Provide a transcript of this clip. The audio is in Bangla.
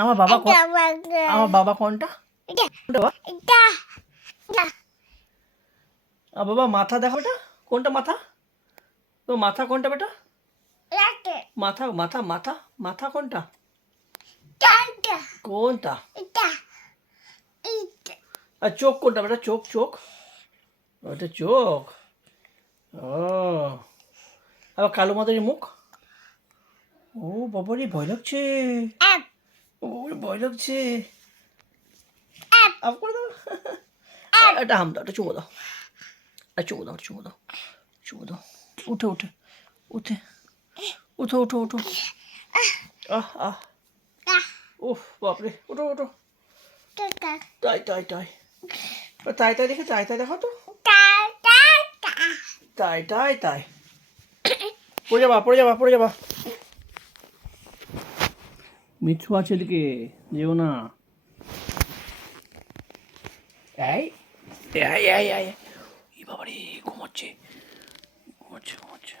আমার বাবা কোনটা? বাবা মাথা দেখো বেটা, কোনটা মাথা? তো মাথা কোনটা বেটা? মাথা মাথা মাথা মাথা কোনটা? কোনটা? আর চোখ কোনটা বেটা? চোখ চোখ, ওটা চোখ। ও আবার কালো মাদারি মুখ। ও বাবারে ভয় লাগছে, ও ভয় লাগছে। আপ করে দাও, এটা হাম দাও, এটা চুমো দাও, চুমো দাও, চুমো দাও, চুমো দাও। উঠে উঠে উঠে উঠো উঠো উঠো। আহ আহ উফ বাপরে, উঠো উঠো। তাই তাই তাই তাই তাই দেখে, তাই তাই দেখো তো, তাই তাই তাই। পড়ে যাবা পড়ে যাবা পড়ে যাবা। মিঠু আছে এদিকে, যেও না। এই এই এই এই বাবারে, ঘুমাচ্ছে ঘুমাচ্ছে ঘুমাচ্ছে।